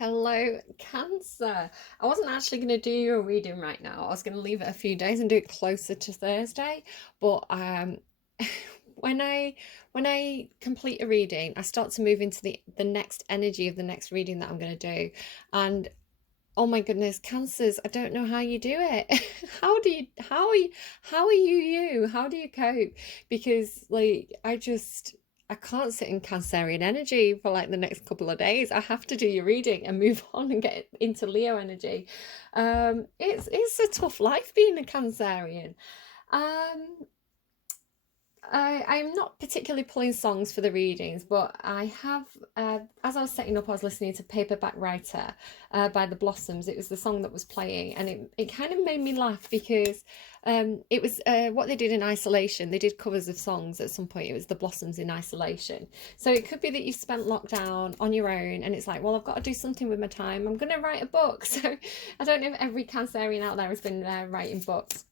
Hello, Cancer. I wasn't actually going to do your reading right now. I was going to leave it a few days and do it closer to Thursday. But when I complete a reading, I start to move into the next energy of the next reading that I'm going to do. And oh my goodness, Cancers, I don't know how you do it. How are you? How do you cope? Because like I can't sit in Cancerian energy for like the next couple of days. I have to do your reading and move on and get into Leo energy. It's a tough life being a Cancerian. Um, I'm not particularly pulling songs for the readings, but I have, as I was setting up, I was listening to Paperback Writer by the Blossoms. It was the song that was playing, and it kind of made me laugh because it was what they did in isolation. They did covers of songs at some point. It was the Blossoms in isolation. So it could be that you've spent lockdown on your own, and it's like, well, I've got to do something with my time. I'm going to write a book. So I don't know if every Cancerian out there has been writing books.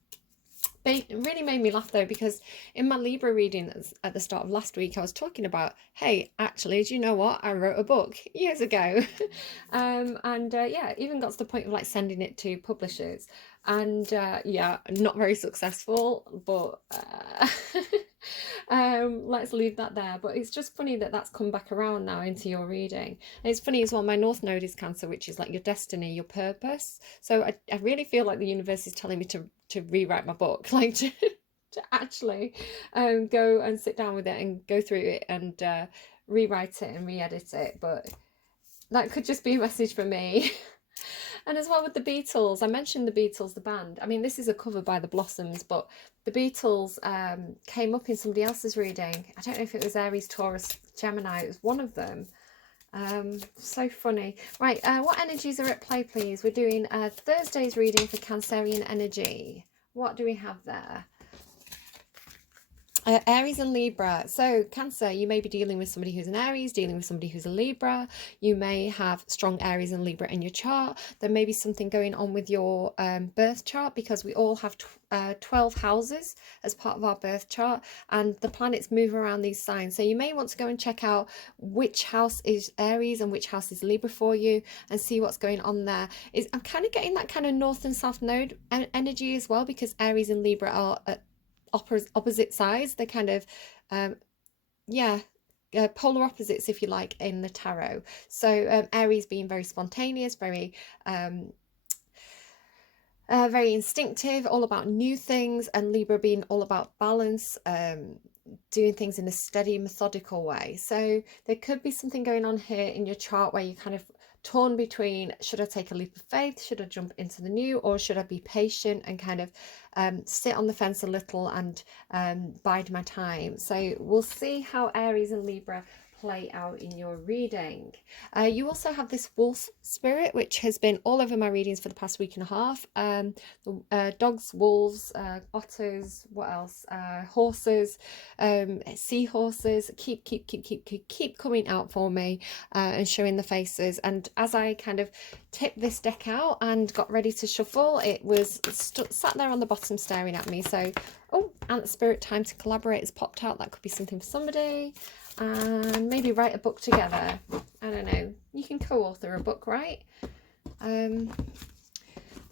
It really made me laugh though, because in my Libra reading at the start of last week, I was talking about, hey, actually, do you know what? I wrote a book years ago. Yeah, even got to the point of like sending it to publishers. And yeah, not very successful, but let's leave that there. But it's just funny that that's come back around now into your reading. And it's funny as well, my North Node is Cancer, which is like your destiny, your purpose. So I really feel like the universe is telling me to rewrite my book, like to actually go and sit down with it and go through it and rewrite it and re-edit it. But that could just be a message for me. And as well with the Beatles, I mentioned the Beatles, the band. I mean, this is a cover by the Blossoms, but the Beatles came up in somebody else's reading. I don't know if it was Aries, Taurus, Gemini. It was one of them. So funny. Right, what energies are at play, please? We're doing Thursday's reading for Cancerian energy. What do we have there? Aries and Libra. So Cancer, you may be dealing with somebody who's an Aries, dealing with somebody who's a Libra. You may have strong Aries and Libra in your chart. There may be something going on with your birth chart, because we all have 12 houses as part of our birth chart, and the planets move around these signs. So you may want to go and check out which house is Aries and which house is Libra for you, and see what's going on there. I'm kind of getting that kind of North and South Node energy as well, because Aries and Libra are opposite sides. They're kind of yeah, polar opposites, if you like, in the tarot. So Aries being very spontaneous, very very instinctive, all about new things, and Libra being all about balance, doing things in a steady, methodical way. So there could be something going on here in your chart where you kind of torn between, should I take a leap of faith, should I jump into the new, or should I be patient and kind of sit on the fence a little and bide my time. So we'll see how Aries and Libra play out in your reading. You also have this wolf spirit, which has been all over my readings for the past week and a half. Dogs, wolves, otters, what else? Horses, seahorses keep coming out for me and showing the faces. And as I kind of tipped this deck out and got ready to shuffle, it was sat there on the bottom staring at me. So, oh, and the spirit time to collaborate has popped out. That could be something for somebody. And maybe write a book together. I don't know. You can co-author a book, right? The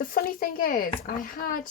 funny thing is, I had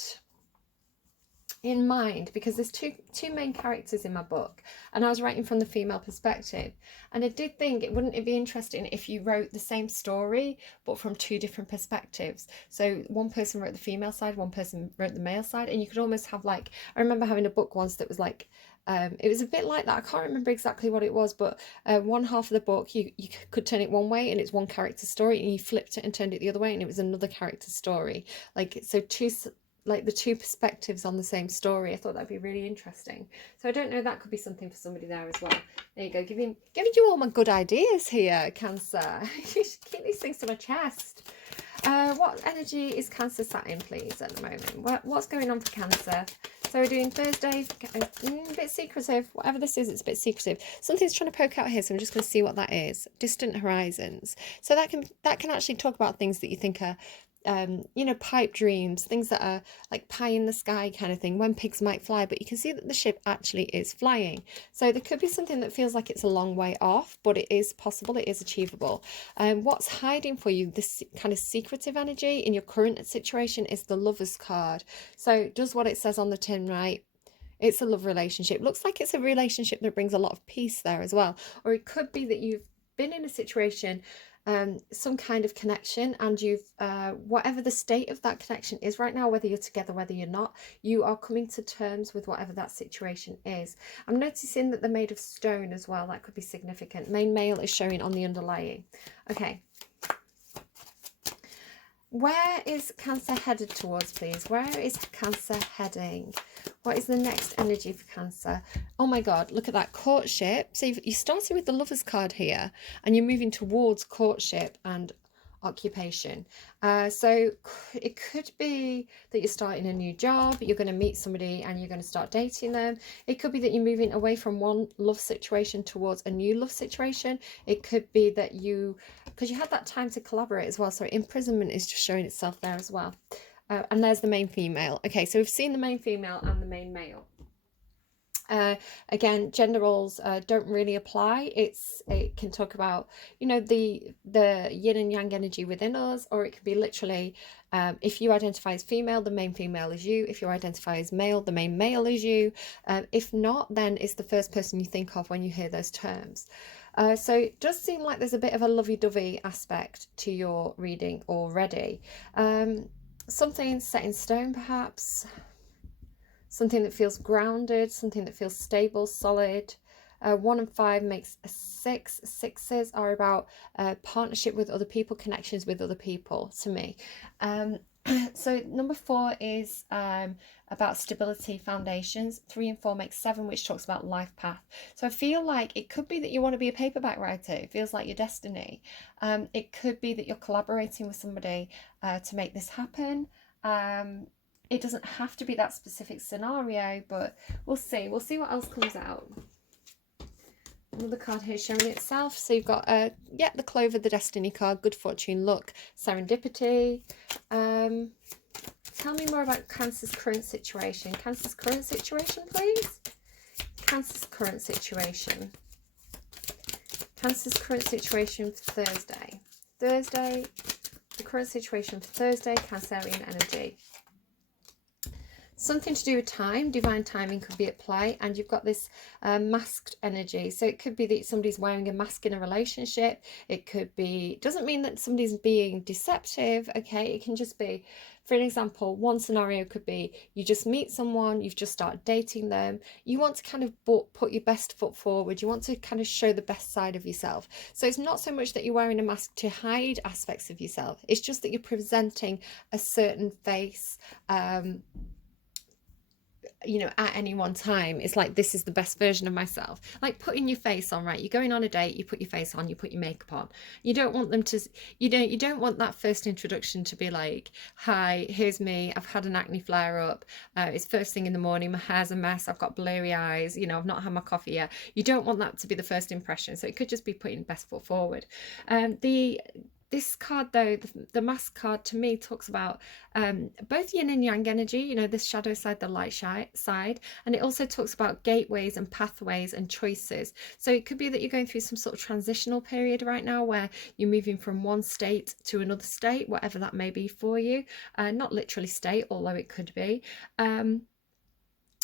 in mind, because there's two main characters in my book, and I was writing from the female perspective, and I did think, wouldn't it be interesting if you wrote the same story but from two different perspectives? So one person wrote the female side, one person wrote the male side, and you could almost have, like, I remember having a book once that was like, it was a bit like that. I can't remember exactly what it was, but one half of the book you could turn it one way and it's one character story, and you flipped it and turned it the other way and it was another character story. Like, so the two perspectives on the same story. I thought that'd be really interesting. So I don't know, that could be something for somebody there as well. There you go, giving you all my good ideas here, Cancer. You should keep these things to my chest. What energy is Cancer sat in, please, at the moment? What's going on for Cancer? So we're doing Thursday, a bit secretive. Whatever this is, it's a bit secretive. Something's trying to poke out here, so I'm just going to see what that is. Distant horizons. So that can actually talk about things that you think are you know, pipe dreams, things that are like pie in the sky kind of thing, when pigs might fly, but you can see that the ship actually is flying. So there could be something that feels like it's a long way off, but it is possible, it is achievable. What's hiding for you, this kind of secretive energy in your current situation, is the Lover's card. So it does what it says on the tin, right? It's a love relationship. Looks like it's a relationship that brings a lot of peace there as well. Or it could be that you've been in a situation, some kind of connection, and you've, whatever the state of that connection is right now, whether you're together, whether you're not, you are coming to terms with whatever that situation is. I'm noticing that they're made of stone as well. That could be significant. Main male is showing on the underlying. Okay. Where is Cancer headed towards, please? Where is Cancer heading? What is the next energy for Cancer? Oh my God, look at that, courtship. So you started with the Lover's card here, and you're moving towards courtship and occupation. So it could be that you're starting a new job, you're going to meet somebody and you're going to start dating them. It could be that you're moving away from one love situation towards a new love situation. It could be that because you had that time to collaborate as well, so imprisonment is just showing itself there as well. And there's the main female. Okay, so we've seen the main female and the main male. Again, gender roles don't really apply. It can talk about, you know, the yin and yang energy within us, or it could be literally, if you identify as female, the main female is you. If you identify as male, the main male is you. If not, then it's the first person you think of when you hear those terms. So it does seem like there's a bit of a lovey-dovey aspect to your reading already. Something set in stone, perhaps. Something that feels grounded, something that feels stable, solid. 1 and 5 makes a 6. Sixes are about partnership with other people, connections with other people, to me. So number 4 is about stability, foundations. 3 and 4 makes 7, which talks about life path. So I feel like it could be that you want to be a paperback writer. It feels like your destiny. It could be that you're collaborating with somebody to make this happen. It doesn't have to be that specific scenario, but we'll see. We'll see what else comes out. Another card here showing itself. So you've got, the Clover, the Destiny card, good fortune, luck, serendipity. Tell me more about Cancer's current situation. Cancer's current situation, please. Cancer's current situation. Cancer's current situation for Thursday. Thursday, the current situation for Thursday, Cancerian energy. Something to do with time, divine timing could be at play, and you've got this masked energy. So it could be that somebody's wearing a mask in a relationship. It could be, doesn't mean that somebody's being deceptive, okay? It can just be, for an example, one scenario could be you just meet someone, you've just started dating them, you want to kind of put your best foot forward, you want to kind of show the best side of yourself. So it's not so much that you're wearing a mask to hide aspects of yourself, it's just that you're presenting a certain face, you know, at any one time. It's like, this is the best version of myself. Like putting your face on, right? You're going on a date, you put your face on, you put your makeup on. You don't want them to, you don't want that first introduction to be like, hi, here's me, I've had an acne flare up, it's first thing in the morning, my hair's a mess, I've got blurry eyes, you know, I've not had my coffee yet. You don't want that to be the first impression. So it could just be putting best foot forward. This card, though, the mask card, to me talks about both yin and yang energy, you know, the shadow side, the light side, and it also talks about gateways and pathways and choices. So it could be that you're going through some sort of transitional period right now where you're moving from one state to another state, whatever that may be for you. Not literally state, although it could be.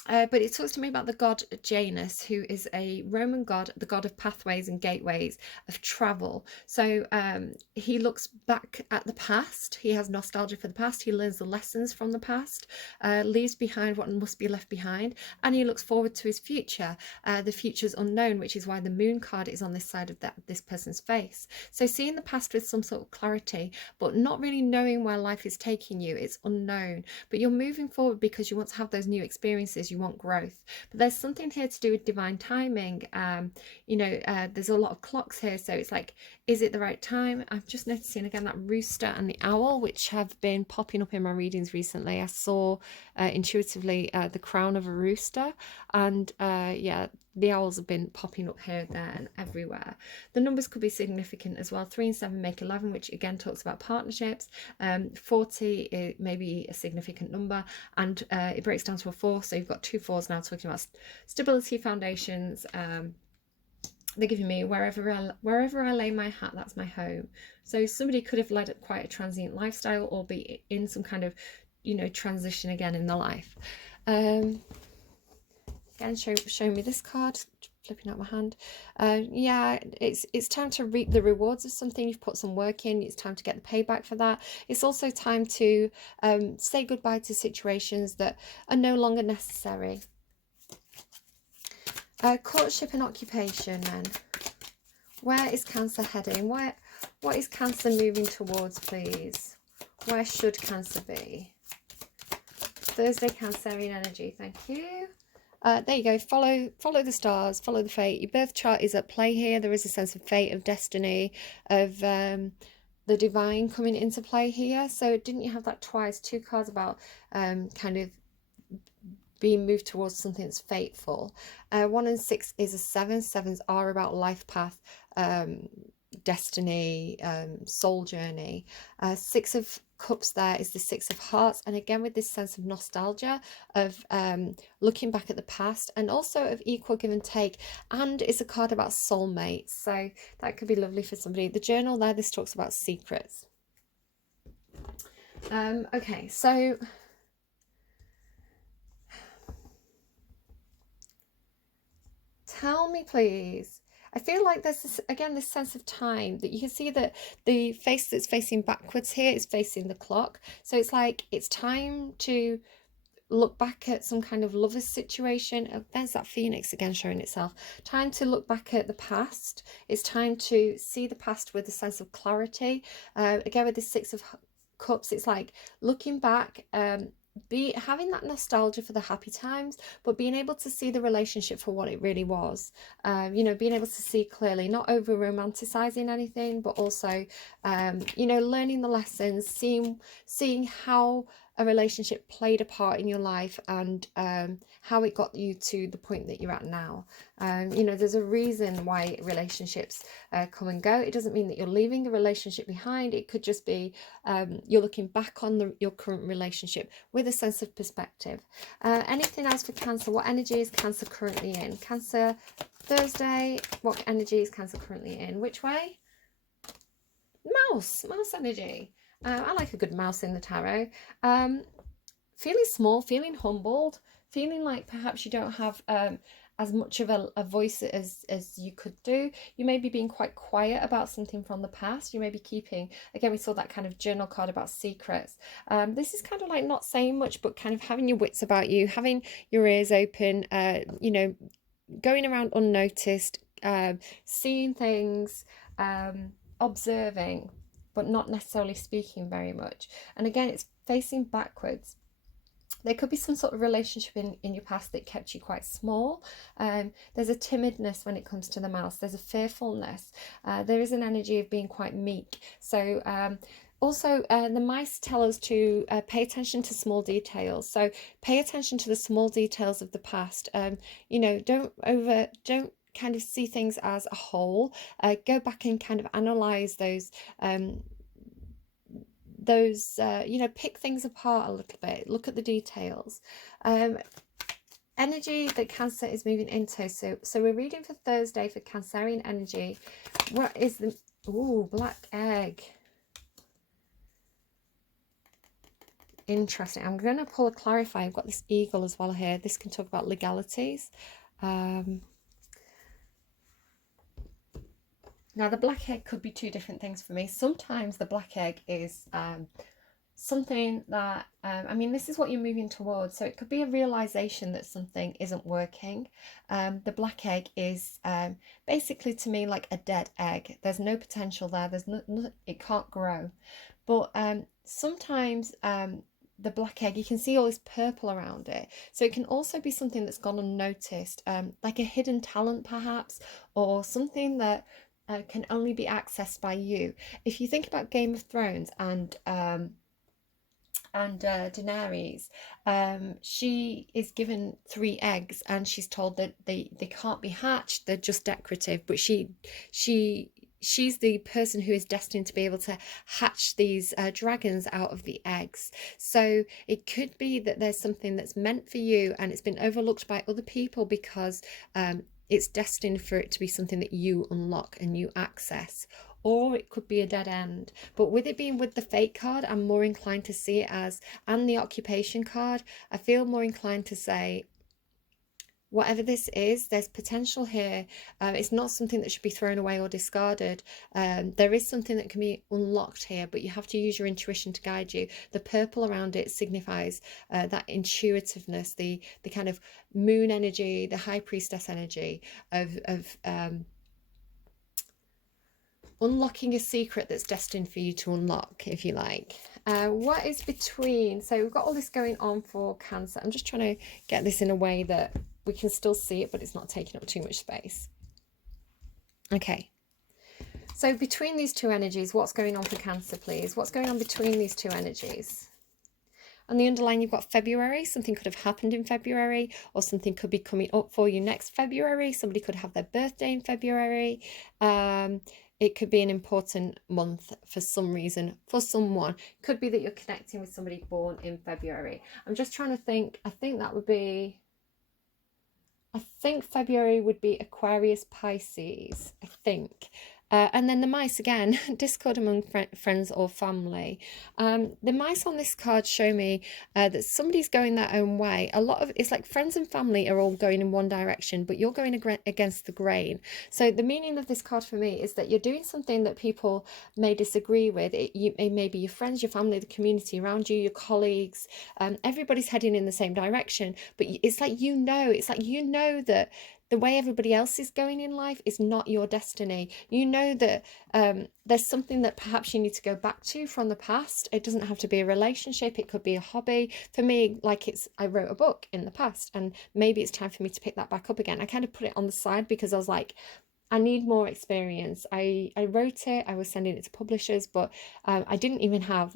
But it talks to me about the god Janus, who is a Roman god, the god of pathways and gateways, of travel. So he looks back at the past, he has nostalgia for the past, he learns the lessons from the past, leaves behind what must be left behind, and he looks forward to his future. The future's unknown, which is why the moon card is on this side of this person's face. So seeing the past with some sort of clarity, but not really knowing where life is taking you, it's unknown. But you're moving forward because you want to have those new experiences, you want growth. But there's something here to do with divine timing. You know, there's a lot of clocks here, so it's like Is it the right time? I'm just noticing again that rooster and the owl, which have been popping up in my readings recently. I saw intuitively the crown of a rooster, and yeah, the owls have been popping up here, there, and everywhere. The numbers could be significant as well. 3 and 7 make 11, which again talks about partnerships. 40 is maybe a significant number, and it breaks down to a 4. So you've got 2 4s now, talking about stability, foundations. They're giving me wherever I lay my hat, that's my home. So somebody could have led quite a transient lifestyle, or be in some kind of, you know, transition again in their life. Again, show me this card, flipping out my hand. Yeah, it's time to reap the rewards of something. You've put some work in. It's time to get the payback for that. It's also time to say goodbye to situations that are no longer necessary. Courtship and occupation then. Where is Cancer heading? What is Cancer moving towards, please? Where should Cancer be? Thursday, Cancerian energy, thank you. There you go, follow the stars, follow the fate. Your birth chart is at play here. There is a sense of fate, of destiny, of the divine coming into play here. So didn't you have that twice? 2 cards about kind of being moved towards something that's fateful. 1 and 6 is a 7. 7s are about life path, destiny, soul journey. 6 of Cups there is the 6 of Hearts, and again with this sense of nostalgia, of looking back at the past, and also of equal give and take. And it's a card about soulmates, so that could be lovely for somebody. The journal there, this talks about secrets. Okay, so tell me, please. I feel like there's this, again, this sense of time, that you can see that the face that's facing backwards here is facing the clock. So it's like it's time to look back at some kind of lover's situation. Oh, there's that phoenix again showing itself. Time to look back at the past. It's time to see the past with a sense of clarity. Again, with the 6 of Cups, it's like looking back, having that nostalgia for the happy times, but being able to see the relationship for what it really was. You know, being able to see clearly, not over romanticizing anything, but also you know, learning the lessons, seeing how a relationship played a part in your life, and how it got you to the point that you're at now. You know, there's a reason why relationships come and go. It doesn't mean that you're leaving a relationship behind. It could just be you're looking back on your current relationship with a sense of perspective. Anything else for Cancer? What energy is Cancer currently in? Cancer, Thursday, what energy is Cancer currently in? Which way? Mouse energy. I like a good mouse in the tarot. Feeling small, feeling humbled, feeling like perhaps you don't have as much of a voice as you could do. You may be being quite quiet about something from the past. You may be keeping, again, we saw that kind of journal card about secrets. This is kind of like not saying much, but kind of having your wits about you, having your ears open, you know, going around unnoticed, seeing things, observing, but not necessarily speaking very much. And again, it's facing backwards. There could be some sort of relationship in your past that kept you quite small. There's a timidness when it comes to the mouse. There's a fearfulness. There is an energy of being quite meek. So also, the mice tell us to pay attention to small details. So pay attention to the small details of the past. You know, don't kind of see things as a whole. Go back and kind of analyze those you know, pick things apart a little bit, look at the details. Energy that Cancer is moving into. So we're reading for Thursday for Cancerian energy. What is the black egg? Interesting. I'm going to pull a clarify. I've got this eagle as well here. This can talk about legalities. Now, the black egg could be 2 different things for me. Sometimes the black egg is something that, I mean, this is what you're moving towards. So it could be a realization that something isn't working. The black egg is basically, to me, like a dead egg. There's no potential there. There's it can't grow. But sometimes the black egg, you can see all this purple around it. So it can also be something that's gone unnoticed, like a hidden talent perhaps, or something that can only be accessed by you. If you think about Game of Thrones and Daenerys, she is given 3 eggs, and she's told that they can't be hatched. They're just decorative. But she she's the person who is destined to be able to hatch these dragons out of the eggs. So it could be that there's something that's meant for you, and it's been overlooked by other people because it's destined for it to be something that you unlock and you access. Or it could be a dead end. But with it being with the fate card, I'm more inclined to see it as, and the occupation card, I feel more inclined to say, whatever this is, there's potential here. It's not something that should be thrown away or discarded. There is something that can be unlocked here, but you have to use your intuition to guide you. The purple around it signifies that intuitiveness, the kind of moon energy, the high priestess energy of unlocking a secret that's destined for you to unlock, if you like. What is between? So we've got all this going on for Cancer. I'm just trying to get this in a way that we can still see it, but it's not taking up too much space. Okay. So between these two energies, what's going on for Cancer, please? What's going on between these two energies? On the underline, you've got February. Something could have happened in February, or something could be coming up for you next February. Somebody could have their birthday in February. It could be an important month for some reason, for someone. Could be that you're connecting with somebody born in February. I'm just trying to think. I think February would be Aquarius, Pisces, I think. And then the mice again, discord among friends or family. The mice on this card show me that somebody's going their own way. A lot of it's like friends and family are all going in one direction, but you're going against the grain. So the meaning of this card for me is that you're doing something that people may disagree with. It may be your friends, your family, the community around you, your colleagues. Everybody's heading in the same direction, but it's like that the way everybody else is going in life is not your destiny. You know that there's something that perhaps you need to go back to from the past. It doesn't have to be a relationship. It could be a hobby. For me, like I wrote a book in the past, and maybe it's time for me to pick that back up again. I kind of put it on the side because I was like, I need more experience. I wrote it, I was sending it to publishers, but I didn't even have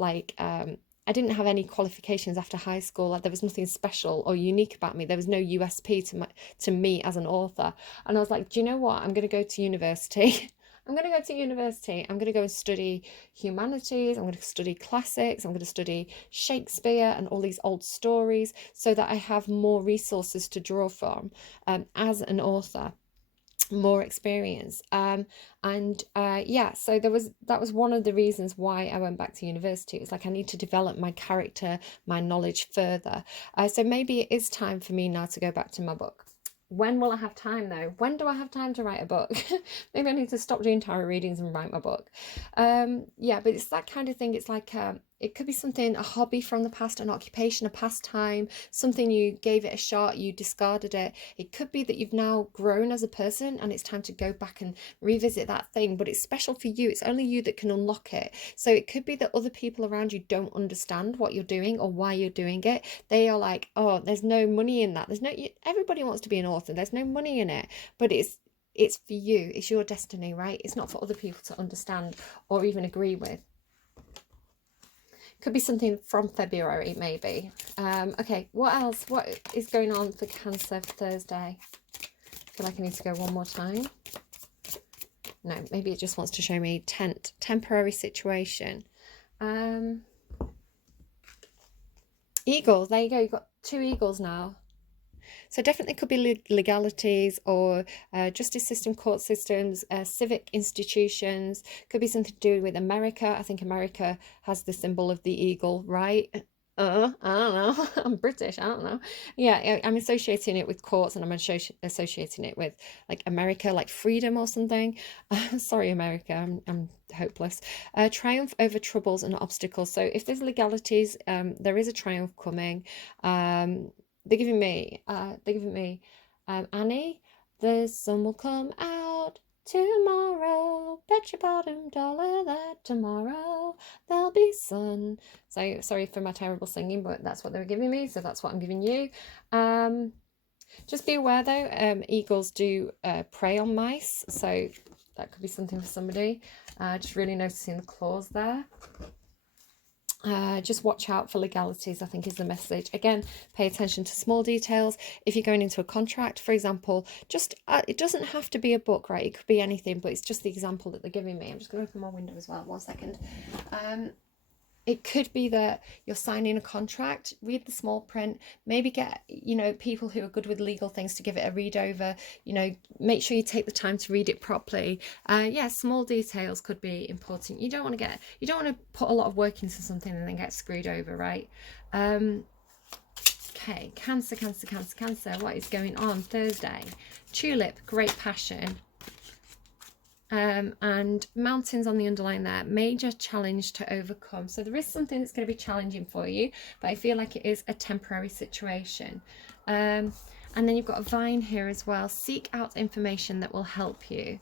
I didn't have any qualifications after high school. Like, there was nothing special or unique about me. There was no USP to me as an author. And I was like, do you know what? I'm going to go to university. I'm going to go to university. I'm going to go and study humanities. I'm going to study classics. I'm going to study Shakespeare and all these old stories so that I have more resources to draw from as an author, more experience. Yeah, so that was one of the reasons why I went back to university. It was like, I need to develop my character, my knowledge further. So maybe it is time for me now to go back to my book. When will I have time though? When do I have time to write a book? Maybe I need to stop doing tarot readings and write my book. Yeah, but it's that kind of thing. It's like it could be something, a hobby from the past, an occupation, a pastime, something you gave it a shot, you discarded it. It could be that you've now grown as a person and it's time to go back and revisit that thing, but it's special for you. It's only you that can unlock it. So it could be that other people around you don't understand what you're doing or why you're doing it. They are like, oh, there's no money in that. Everybody wants to be an author. There's no money in it, but it's for you. It's your destiny, right? It's not for other people to understand or even agree with. Could be something from February, maybe. Okay, what else? What is going on for Cancer for Thursday? I feel like I need to go one more time. No, maybe it just wants to show me temporary situation. Eagles, there you go. You've got 2 eagles now. So definitely could be legalities or justice system, court systems, civic institutions. Could be something to do with America. I think America has the symbol of the eagle, right? I don't know. I'm British. I don't know. Yeah, I'm associating it with courts, and I'm associating it with like America, like freedom or something. Sorry, America. I'm hopeless. Triumph over troubles and obstacles. So if there's legalities, there is a triumph coming. They're giving me Annie, the sun will come out tomorrow. Bet your bottom dollar that tomorrow there'll be sun. So sorry for my terrible singing, but that's what they were giving me, so that's what I'm giving you. Just be aware though, eagles do prey on mice, so That could be something for somebody. Just really noticing the clause there. Just watch out for legalities, I think, is the message. Again, pay attention to small details. If you're going into a contract, for example, just it doesn't have to be a book, right? It could be anything, but it's just the example that they're giving me. I'm just going to open my window as well. 1 second. It could be that you're signing a contract, read the small print, maybe get, you know, people who are good with legal things to give it a read over, you know, make sure you take the time to read it properly. Yeah, small details could be important. You don't want to put a lot of work into something and then get screwed over, right? Okay, Cancer, Cancer, Cancer, Cancer. What is going on? Thursday. Tulip, great passion. And mountains on the underline there, major challenge to overcome. So there is something that's going to be challenging for you, but I feel like it is a temporary situation. And then you've got a vine here as well. Seek out information that will help you.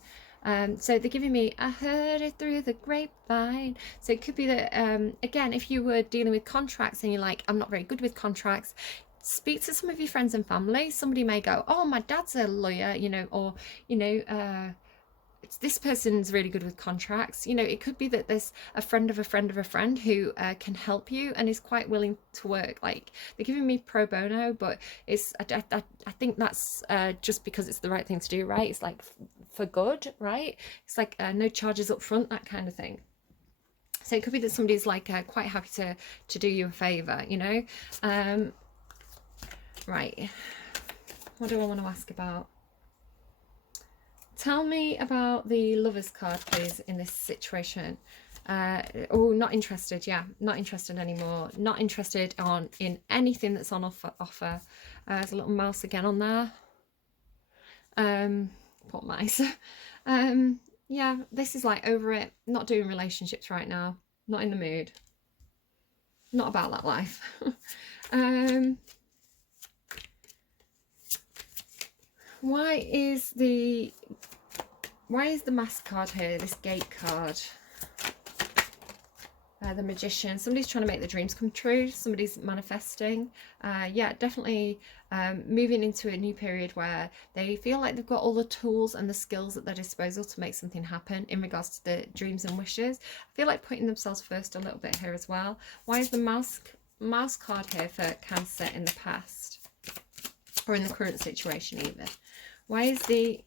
So they're giving me, I heard it through the grapevine. So it could be that, again, if you were dealing with contracts and you're like, I'm not very good with contracts, speak to some of your friends and family. Somebody may go, oh, my dad's a lawyer, you know, or, you know, this person's really good with contracts. You know, it could be that there's a friend of a friend of a friend who can help you and is quite willing to work. Like, they're giving me pro bono, but it's I think that's just because it's the right thing to do, right? It's like for good, right? It's like no charges up front, that kind of thing. So it could be that somebody's like quite happy to do you a favor, you know. Right, what do I want to ask about? Tell me about the Lovers card, please, in this situation. Oh, not interested. Yeah, not interested anymore. Not interested in anything that's on offer. There's a little mouse again on there. Poor mice. Yeah, this is like over it. Not doing relationships right now. Not in the mood. Not about that life. Why is the Mask card here, this Gate card? The Magician. Somebody's trying to make their dreams come true. Somebody's manifesting. Yeah, definitely moving into a new period where they feel like they've got all the tools and the skills at their disposal to make something happen in regards to the dreams and wishes. I feel like putting themselves first a little bit here as well. Why is the mouse card here for Cancer in the past? Or in the current situation even? Why is the...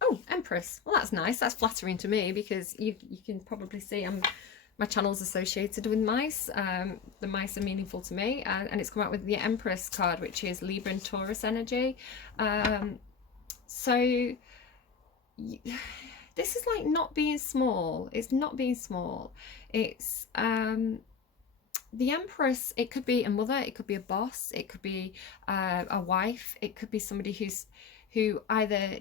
Oh, Empress. Well, that's nice. That's flattering to me because you can probably see my channel's associated with mice. The mice are meaningful to me. And it's come out with the Empress card, which is Libra and Taurus energy. So this is like not being small. It's not being small. It's... the Empress, it could be a mother, it could be a boss, it could be a wife, it could be somebody who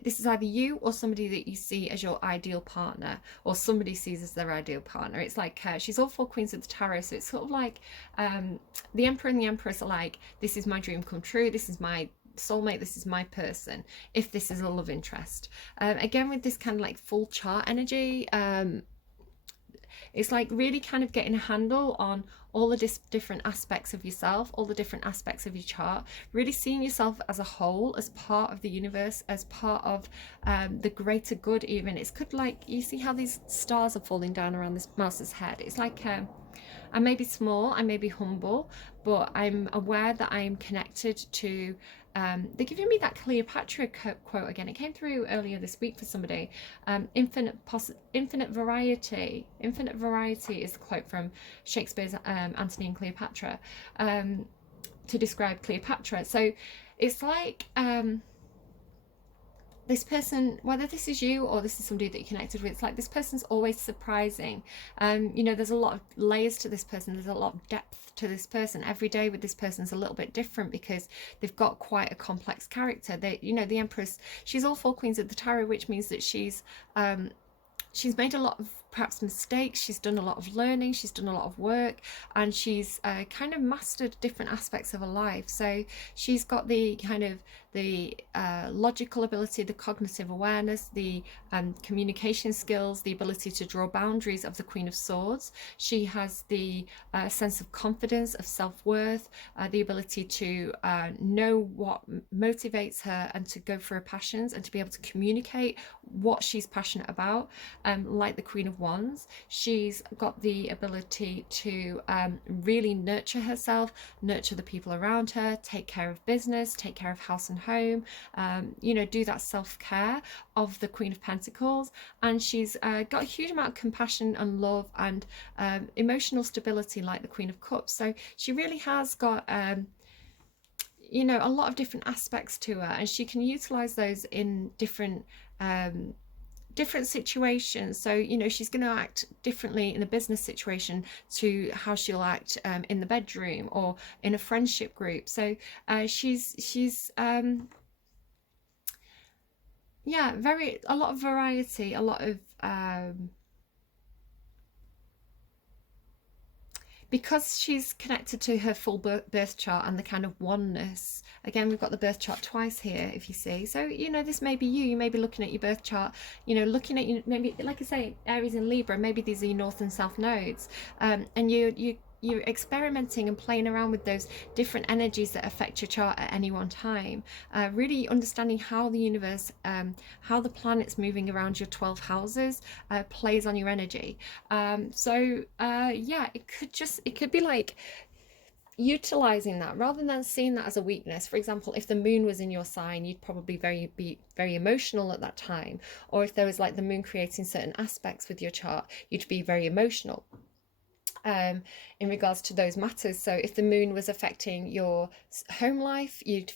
this is either you or somebody that you see as your ideal partner, or somebody sees as their ideal partner. It's like she's all 4 queens of the tarot, so it's sort of like the Emperor and the Empress are like, this is my dream come true, this is my soulmate, this is my person, if this is a love interest. Again, with this kind of like full chart energy, it's like really kind of getting a handle on all the different aspects of yourself, all the different aspects of your chart, really seeing yourself as a whole, as part of the universe, as part of the greater good even. It's could like, you see how these stars are falling down around this mouse's head. It's like, I may be small, I may be humble, but I'm aware that I am connected to... they're giving me that Cleopatra quote again. It came through earlier this week for somebody. Infinite variety. Infinite variety is the quote from Shakespeare's Antony and Cleopatra to describe Cleopatra. So it's like this person, whether this is you or this is somebody that you connected with, it's like this person's always surprising. You know, there's a lot of layers to this person. There's a lot of depth to this person. Every day with this person's a little bit different because they've got quite a complex character. They, you know, the Empress, she's all 4 queens of the tarot, which means that she's made a lot of perhaps mistakes, she's done a lot of learning, she's done a lot of work, and she's kind of mastered different aspects of her life. So she's got the kind of the logical ability, the cognitive awareness, the communication skills, the ability to draw boundaries of the Queen of Swords. She has the sense of confidence, of self-worth, the ability to know what motivates her and to go for her passions and to be able to communicate what she's passionate about. Like the Queen of Wands, she's got the ability to really nurture herself, nurture the people around her, take care of business, take care of house and home, you know, do that self-care of the Queen of Pentacles. And she's got a huge amount of compassion and love and emotional stability like the Queen of Cups. So she really has got you know, a lot of different aspects to her, and she can utilize those in different situations. So, you know, she's going to act differently in a business situation to how she'll act in the bedroom or in a friendship group. So she's yeah, a lot of variety, a lot of because she's connected to her full birth chart and the kind of oneness. Again, we've got the birth chart twice here, if you see. So, you know, this may be you may be looking at your birth chart, you know, looking at you, maybe, like I say, Aries and Libra, maybe these are your north and south nodes, and you're experimenting and playing around with those different energies that affect your chart at any one time, really understanding how the universe, how the planets moving around your 12 houses plays on your energy. Yeah, it could be like utilizing that rather than seeing that as a weakness. For example, if the moon was in your sign, you'd probably be very emotional at that time, or if there was like the moon creating certain aspects with your chart, you'd be very emotional in regards to those matters. So if the moon was affecting your home life, you'd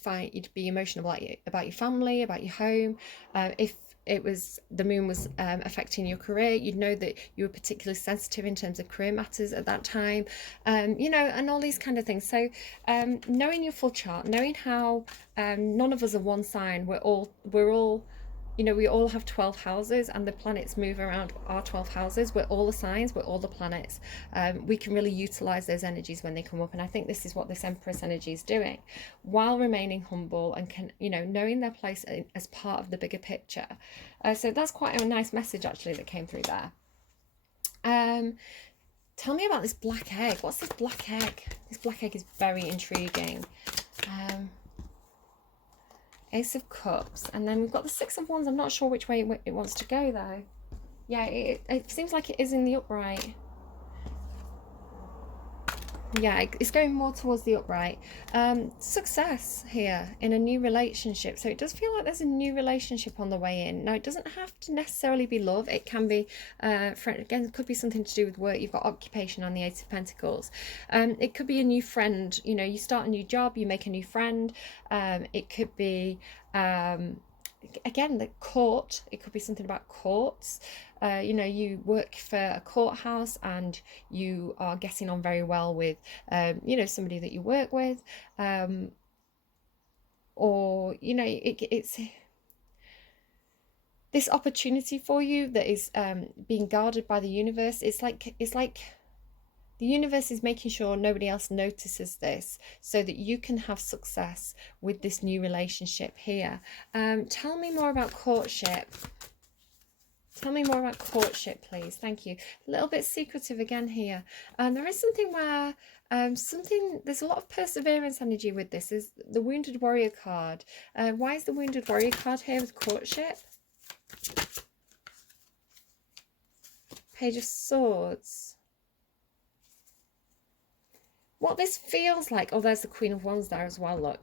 be emotional about your family, about your home. If the moon was affecting your career, you'd know that you were particularly sensitive in terms of career matters at that time, you know, and all these kind of things. So knowing your full chart, knowing how none of us are one sign, we're all you know, we all have 12 houses and the planets move around our 12 houses. We're all the signs, we're all the planets. We can really utilize those energies when they come up. And I think this is what this Empress energy is doing, while remaining humble and you know, knowing their place as part of the bigger picture. So that's quite a nice message actually that came through there. Tell me about this black egg. What's this black egg? This black egg is very intriguing. Ace of Cups, and then we've got the Six of Wands. I'm not sure which way it wants to go though. Yeah, it seems like it is in the upright. Yeah, it's going more towards the upright. Success here in a new relationship. So it does feel like there's a new relationship on the way in. Now, it doesn't have to necessarily be love. It can be, again, it could be something to do with work. You've got occupation on the Eight of Pentacles. It could be a new friend. You know, you start a new job, you make a new friend. It could be, again, the court. It could be something about courts. You know, you work for a courthouse and you are getting on very well with, you know, somebody that you work with, or, you know, it's this opportunity for you that is being guarded by the universe. It's like the universe is making sure nobody else notices this so that you can have success with this new relationship here. Tell me more about courtship. Tell me more about courtship, please. Thank you. A little bit secretive again here. There is something where there's a lot of perseverance energy with this. Is the Wounded Warrior card. Why is the Wounded Warrior card here with courtship? Page of Swords. What this feels like, oh, there's the Queen of Wands there as well, look.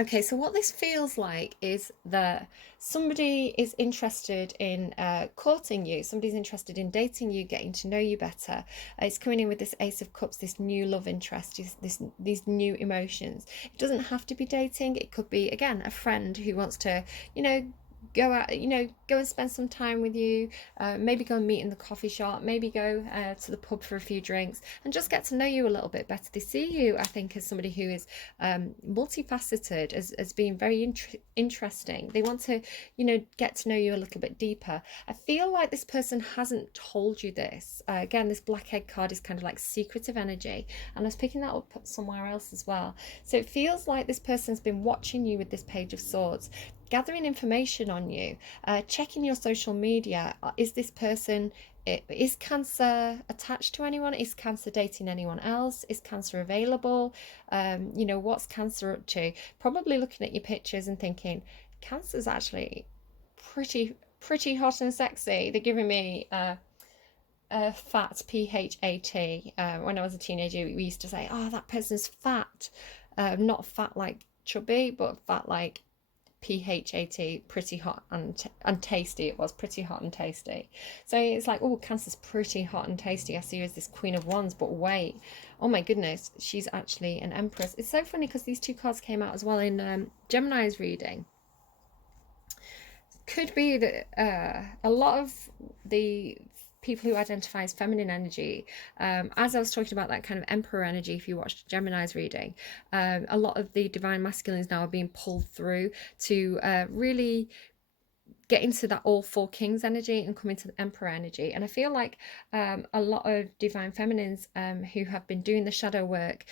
Okay, so what this feels like is that somebody is interested in courting you. Somebody's interested in dating you, getting to know you better. It's coming in with this Ace of Cups, this new love interest, these new emotions. It doesn't have to be dating. It could be, again, a friend who wants to, you know, go out, you know, go and spend some time with you, maybe go and meet in the coffee shop, maybe go to the pub for a few drinks, and just get to know you a little bit better. They see you, I think, as somebody who is multifaceted, as being very interesting. They want to, you know, get to know you a little bit deeper. I feel like this person hasn't told you this. Again, this black egg card is kind of like secretive energy, and I was picking that up somewhere else as well. So it feels like this person's been watching you with this Page of Swords, gathering information on you, checking your social media. Is this person, is Cancer attached to anyone? Is Cancer dating anyone else? Is Cancer available? You know, what's Cancer up to? Probably looking at your pictures and thinking, Cancer's actually pretty hot and sexy. They're giving me fat, PHAT. When I was a teenager, we used to say, oh, that person's fat. Not fat like chubby, but fat like PHAT, pretty hot and tasty. It was pretty hot and tasty. So it's like, oh, Cancer's pretty hot and tasty. I see her as this Queen of Wands, but wait, oh my goodness, she's actually an Empress. It's so funny because these two cards came out as well in Gemini's reading. Could be that a lot of the people who identify as feminine energy, as I was talking about that kind of Emperor energy, if you watched Gemini's reading, a lot of the divine masculines now are being pulled through to really get into that all four kings energy and come into the emperor energy. And I feel like a lot of divine feminines who have been doing the shadow work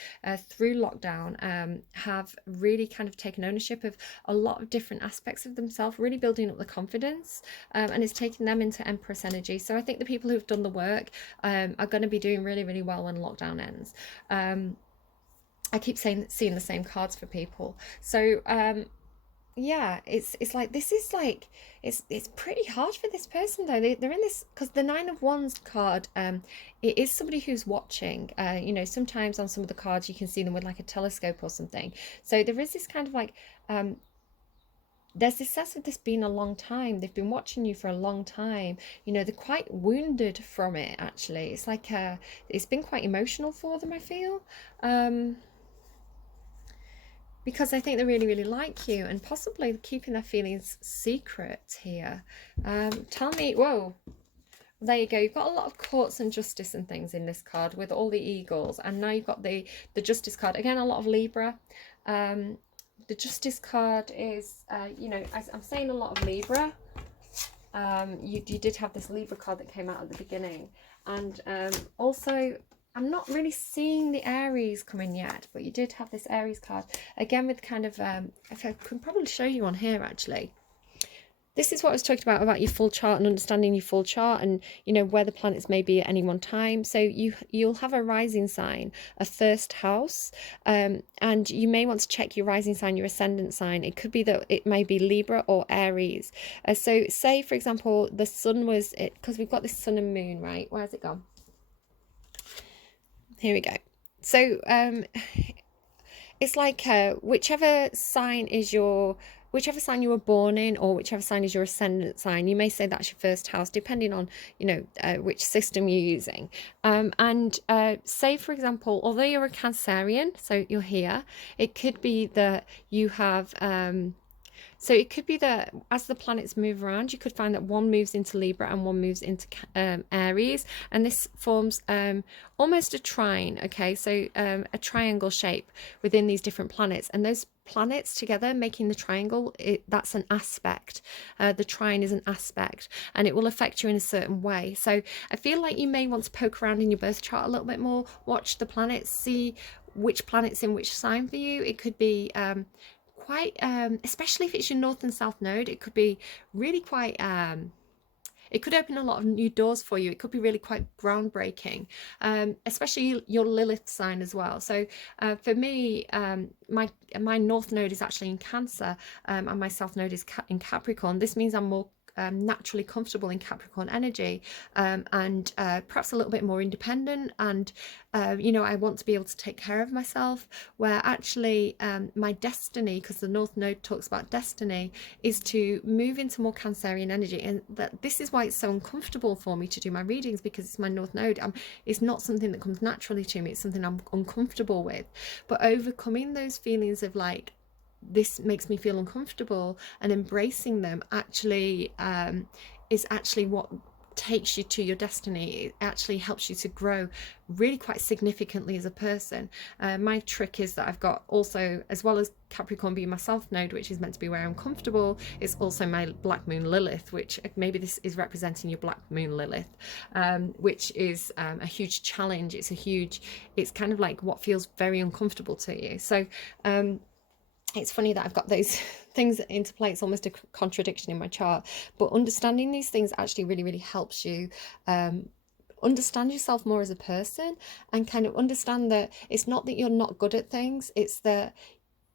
through lockdown have really kind of taken ownership of a lot of different aspects of themselves, really building up the confidence, and it's taking them into empress energy. So I think the people who've done the work are going to be doing really well when lockdown ends. I keep seeing the same cards for people. So yeah, it's like, this is like, it's pretty hard for this person though. They're in this, because the Nine of Wands card, it is somebody who's watching. You know, sometimes on some of the cards you can see them with like a telescope or something. So there is this kind of like there's this sense of this being a long time. They've been watching you for a long time. You know, they're quite wounded from it, actually. It's like it's been quite emotional for them, I feel. Because I think they really like you, and possibly keeping their feelings secret here. Tell me, whoa, there you go. You've got a lot of courts and justice and things in this card with all the eagles, and now you've got the justice card. Again, a lot of Libra. The justice card is, you know, I'm saying a lot of Libra. You did have this Libra card that came out at the beginning, and also I'm not really seeing the Aries coming yet, but you did have this Aries card again with kind of if I can probably show you on here, actually. This is what I was talking about your full chart and understanding your full chart, and you know where the planets may be at any one time. So you'll have a rising sign, a first house, and you may want to check your rising sign, your ascendant sign. It could be that it may be Libra or Aries. So say for example the sun was it, because we've got this sun and moon, right? Where's it gone? Here we go. So it's like whichever sign you were born in, or whichever sign is your ascendant sign, you may say that's your first house, depending on, you know, which system you're using. And say, for example, although you're a Cancerian, so you're here, it could be that you have... so it could be that as the planets move around, you could find that one moves into Libra and one moves into Aries, and this forms almost a trine, okay? So a triangle shape within these different planets, and those planets together making the triangle, that's an aspect. The trine is an aspect, and it will affect you in a certain way. So I feel like you may want to poke around in your birth chart a little bit more, watch the planets, see which planet's in which sign for you. It could be quite especially if it's your north and south node, it could be really quite it could open a lot of new doors for you. It could be really quite groundbreaking, especially your Lilith sign as well. So for me, my north node is actually in Cancer, and my south node is in Capricorn. This means I'm more naturally comfortable in Capricorn energy, and perhaps a little bit more independent, and you know, I want to be able to take care of myself, where actually my destiny, because the north node talks about destiny, is to move into more Cancerian energy. And that this is why it's so uncomfortable for me to do my readings, because it's my north node. It's not something that comes naturally to me, it's something I'm uncomfortable with. But overcoming those feelings of like this makes me feel uncomfortable, and embracing them actually is actually what takes you to your destiny. It actually helps you to grow really quite significantly as a person. My trick is that I've got also, as well as Capricorn being my South Node, which is meant to be where I'm comfortable, it's also my Black Moon Lilith, which maybe this is representing your Black Moon Lilith, which is a huge challenge. It's kind of like what feels very uncomfortable to you. So it's funny that I've got those things into play. It's almost a contradiction in my chart, but understanding these things actually really, really helps you understand yourself more as a person, and kind of understand that it's not that you're not good at things, it's that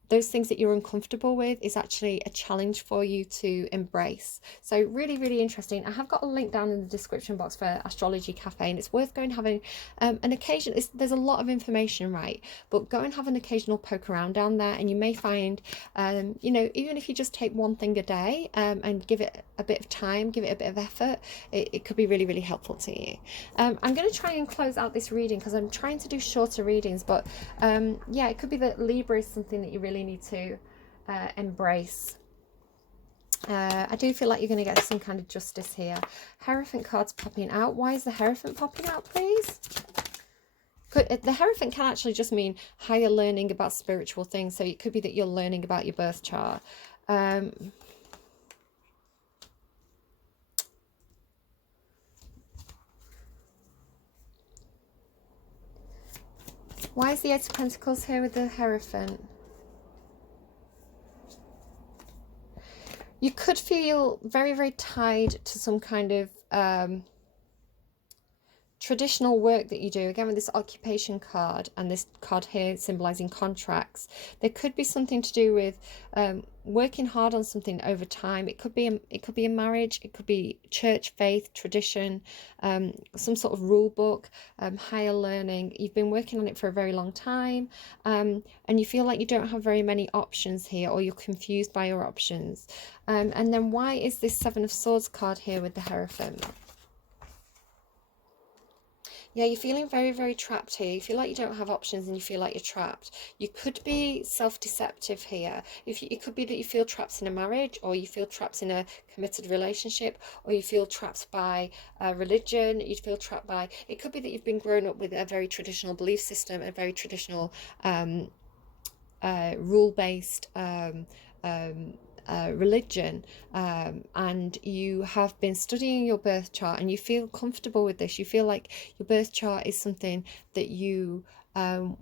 those things that you're uncomfortable with is actually a challenge for you to embrace. So really, really interesting. I have got a link down in the description box for Astrology Cafe, and it's worth going having an occasion. There's a lot of information, right? But go and have an occasional poke around down there, and you may find, you know, even if you just take one thing a day and give it a bit of time, give it a bit of effort, it could be really, really helpful to you. I'm going to try and close out this reading because I'm trying to do shorter readings, but yeah, it could be that Libra is something that you really need to embrace. I do feel like you're going to get some kind of justice here. Hierophant cards popping out. Why is the Hierophant popping out, please? The Hierophant can actually just mean higher learning about spiritual things. So it could be that you're learning about your birth chart. Why is the Eight of Pentacles here with the Hierophant? You could feel very, very tied to some kind of traditional work that you do. Again, with this occupation card and this card here symbolizing contracts, there could be something to do with working hard on something over time. It could be a marriage, it could be church, faith, tradition, some sort of rule book, higher learning. You've been working on it for a very long time, and you feel like you don't have very many options here, or you're confused by your options. And then why is this Seven of Swords card here with the Hierophant? Yeah, you're feeling very, very trapped here. You feel like you don't have options and you feel like you're trapped. You could be self-deceptive here. It could be that you feel trapped in a marriage, or you feel trapped in a committed relationship, or you feel trapped by religion. You feel trapped by... It could be that you've been grown up with a very traditional belief system, a very traditional rule-based religion, and you have been studying your birth chart and you feel comfortable with this. You feel like your birth chart is something that you are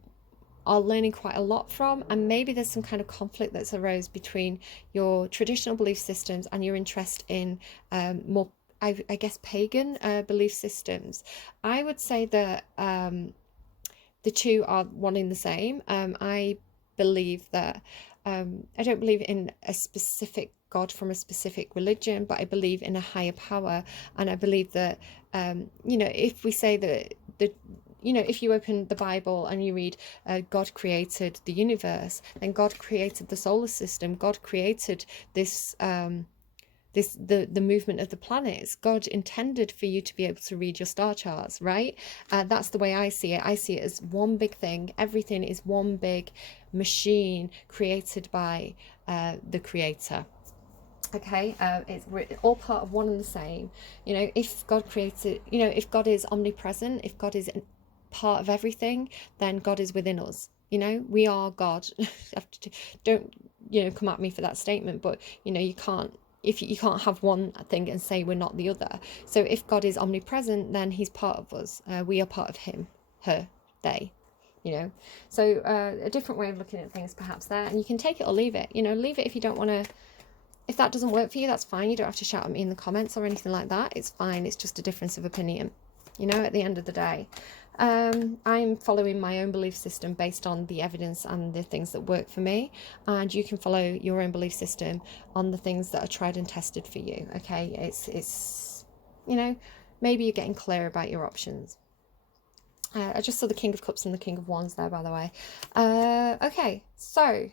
learning quite a lot from, and maybe there's some kind of conflict that's arose between your traditional belief systems and your interest in more, I guess, pagan belief systems. I would say that the two are one in the same. I believe that I don't believe in a specific God from a specific religion, but I believe in a higher power. And I believe that, you know, if we say that you know, if you open the Bible and you read God created the universe, then God created the solar system. God created this the movement of the planets. God intended for you to be able to read your star charts, right? That's the way I see it. I see it as one big thing. Everything is one big machine created by the creator. Okay, it's all part of one and the same. You know, if God created, you know, if God is omnipresent, if God is part of everything, then God is within us. You know, we are God. Don't, you know, come at me for that statement, but you know, you can't, if you can't have one thing and say we're not the other. So if God is omnipresent, then he's part of us. We are part of him, her, they, you know. So a different way of looking at things perhaps there, and you can take it or leave it. You know, leave it if you don't want to. If that doesn't work for you, that's fine. You don't have to shout at me in the comments or anything like that. It's fine. It's just a difference of opinion, you know, at the end of the day. I'm following my own belief system based on the evidence and the things that work for me, and you can follow your own belief system on the things that are tried and tested for you. Okay, it's you know, maybe you're getting clear about your options. I just saw the King of Cups and the King of Wands there, by the way. Okay, so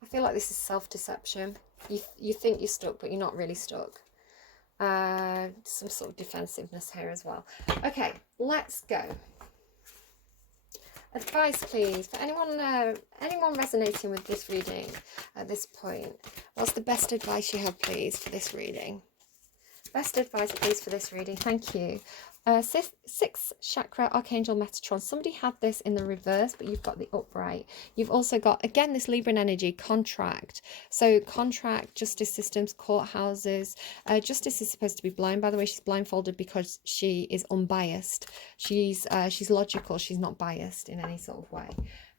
I feel like this is self-deception. You think you're stuck, but you're not really stuck. Some sort of defensiveness here as well. Okay, let's go. Advice, please, for anyone resonating with this reading at this point. What's the best advice you have, please, for this reading? Best advice, please, for this reading. Thank you. Sixth chakra, Archangel Metatron. Somebody had this in the reverse, but you've got the upright. You've also got, again, this Libran energy, contract. So contract, justice systems, courthouses. Justice is supposed to be blind. By the way, she's blindfolded because she is unbiased. She's logical. She's not biased in any sort of way.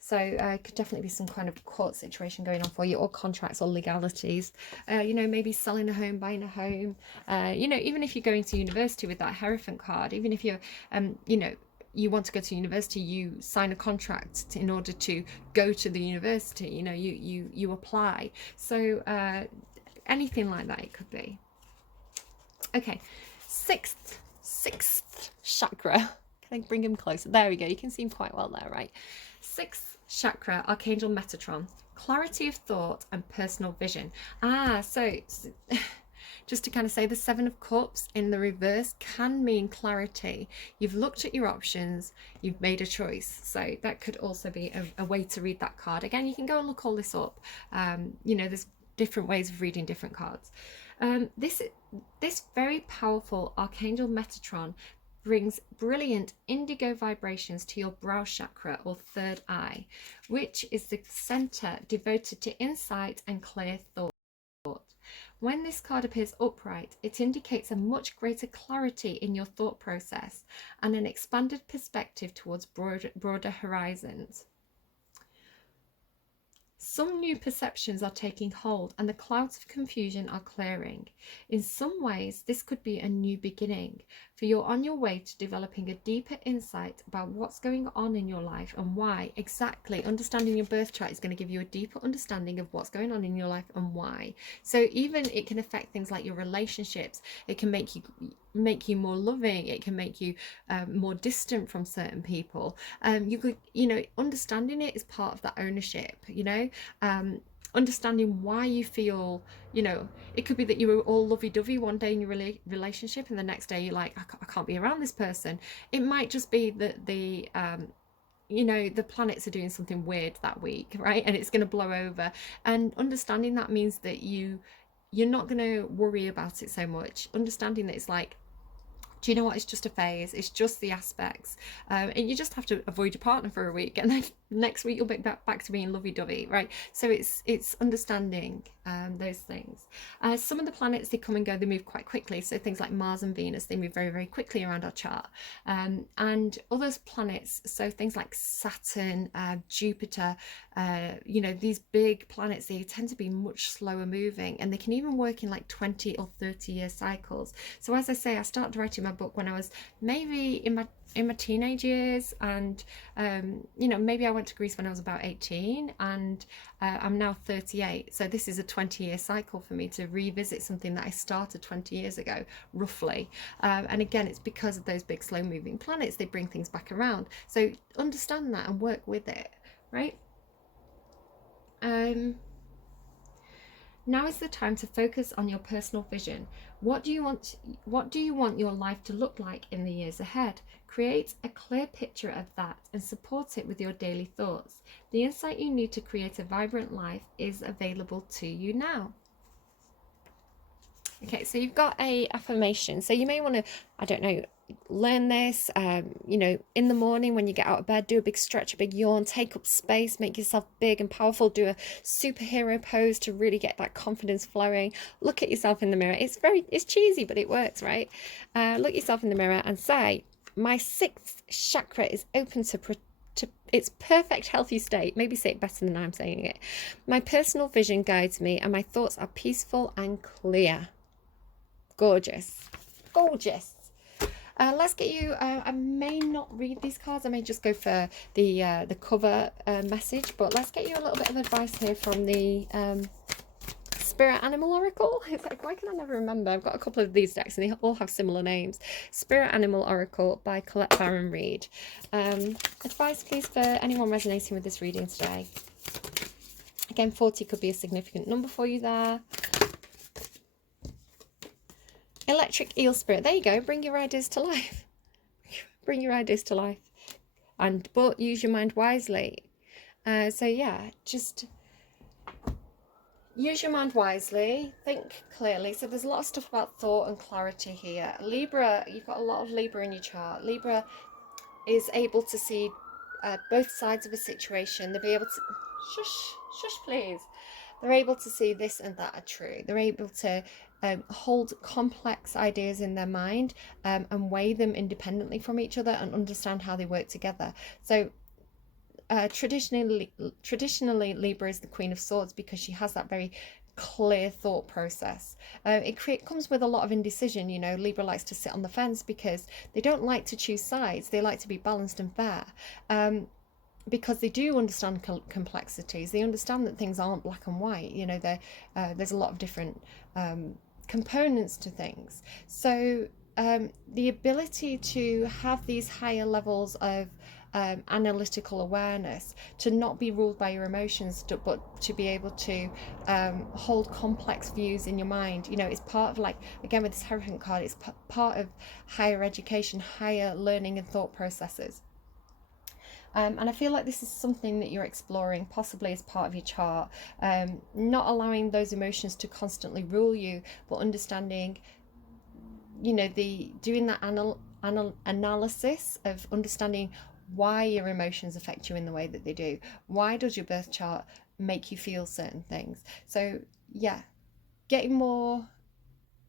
So could definitely be some kind of court situation going on for you, or contracts or legalities. You know, maybe selling a home, buying a home. You know, even if you're going to university with that Hierophant card, even if you're, you know, you want to go to university, you sign a contract in order to go to the university. You know, you apply. So anything like that it could be. Okay, sixth chakra. Can I bring him closer? There we go. You can see him quite well there, right? Sixth chakra, Archangel Metatron. Clarity of thought and personal vision. So just to kind of say, the Seven of Cups in the reverse can mean clarity. You've looked at your options, you've made a choice. So that could also be a way to read that card. Again, you can go and look all this up. You know, there's different ways of reading different cards. This very powerful Archangel Metatron brings brilliant indigo vibrations to your brow chakra, or third eye, which is the center devoted to insight and clear thought. When this card appears upright, it indicates a much greater clarity in your thought process and an expanded perspective towards broader horizons. Some new perceptions are taking hold and the clouds of confusion are clearing. In some ways, this could be a new beginning, for you're on your way to developing a deeper insight about what's going on in your life and why. Exactly. Understanding your birth chart is going to give you a deeper understanding of what's going on in your life and why. So even it can affect things like your relationships. It can make you more loving. It can make you more distant from certain people. You could, you know, understanding it is part of that ownership, you know. Understanding why you feel, you know, it could be that you were all lovey-dovey one day in your relationship and the next day you're like, I can't be around this person. It might just be that the you know, the planets are doing something weird that week, right? And it's going to blow over. And understanding that means that you're not going to worry about it so much. Understanding that it's like, do you know what, it's just a phase, it's just the aspects, and you just have to avoid your partner for a week, and then next week you'll be back to being lovey-dovey, right? So it's understanding those things. Some of the planets, they come and go, they move quite quickly. So things like Mars and Venus, they move very, very quickly around our chart, and other planets, so things like Saturn, Jupiter, you know, these big planets, they tend to be much slower moving, and they can even work in like 20 or 30 year cycles. So as I say, I started writing my book when I was maybe in my teenage years, and you know, maybe I went to Greece when I was about 18, and I'm now 38, so this is a 20-year cycle for me to revisit something that I started 20 years ago, roughly. And again, it's because of those big slow moving planets, they bring things back around. So understand that and work with it, right? Now is the time to focus on your personal vision. What do you want your life to look like in the years ahead? Create a clear picture of that and support it with your daily thoughts. The insight you need to create a vibrant life is available to you now. Okay, so you've got a affirmation. So you may want to, I don't know, learn this, you know, in the morning when you get out of bed, do a big stretch, a big yawn, take up space, make yourself big and powerful, do a superhero pose to really get that confidence flowing. Look at yourself in the mirror. It's cheesy, but it works, right? Look yourself in the mirror and say, my sixth chakra is open to its perfect healthy state. Maybe say it better than I'm saying it. My personal vision guides me and my thoughts are peaceful and clear. Gorgeous. Gorgeous. Let's get you, I may not read these cards, I may just go for the cover message, but let's get you a little bit of advice here from the Spirit Animal Oracle. It's like, why can I never remember? I've got a couple of these decks and they all have similar names. Spirit Animal Oracle by Colette Baron Reid. Advice, please, for anyone resonating with this reading today. Again, 40 could be a significant number for you there. Electric Eel Spirit. There you go. Bring your ideas to life. Bring your ideas to life. but use your mind wisely. So yeah, just use your mind wisely, think clearly. So there's a lot of stuff about thought and clarity here. Libra, you've got a lot of Libra in your chart. Libra is able to see both sides of a situation. They'll be able to, shush please. They're able to see this and that are true. They're able to hold complex ideas in their mind and weigh them independently from each other and understand how they work together. So traditionally Libra is the Queen of Swords because she has that very clear thought process. It comes with a lot of indecision. You know, Libra likes to sit on the fence because they don't like to choose sides. They like to be balanced and fair. Because they do understand complexities. They understand that things aren't black and white. You know, there's a lot of different components to things. So the ability to have these higher levels of analytical awareness, to not be ruled by your emotions, but to be able to hold complex views in your mind, you know, it's part of, like, again with this Hierophant card, it's part of higher education, higher learning and thought processes. And I feel like this is something that you're exploring, possibly as part of your chart. Not allowing those emotions to constantly rule you, but understanding, you know, doing that analysis of understanding why your emotions affect you in the way that they do. Why does your birth chart make you feel certain things? So yeah, getting more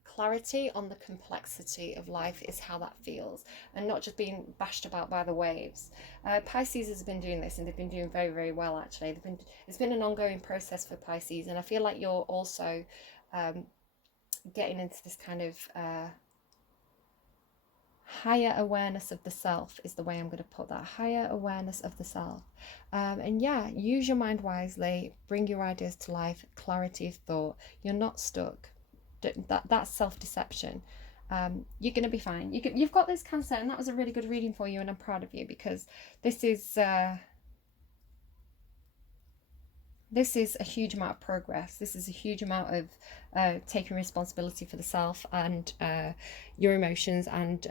clarity on the complexity of life is how that feels, and not just being bashed about by the waves. Pisces has been doing this, and they've been doing very, very well, actually. It's been an ongoing process for Pisces, and I feel like you're also getting into this kind of higher awareness of the self, is the way I'm going to put that. Higher awareness of the self. And yeah, use your mind wisely, bring your ideas to life, clarity of thought. You're not stuck. That's self-deception. You're going to be fine. You've got this, Cancer, and that was a really good reading for you, and I'm proud of you, because this is a huge amount of progress. This is a huge amount of taking responsibility for the self and your emotions, and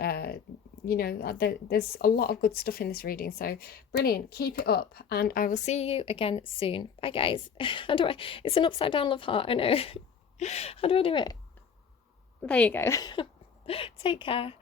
you know, there's a lot of good stuff in this reading. So brilliant, keep it up, and I will see you again soon. Bye guys. How do I, it's an upside down love heart, I know. How do I do it? There you go. Take care.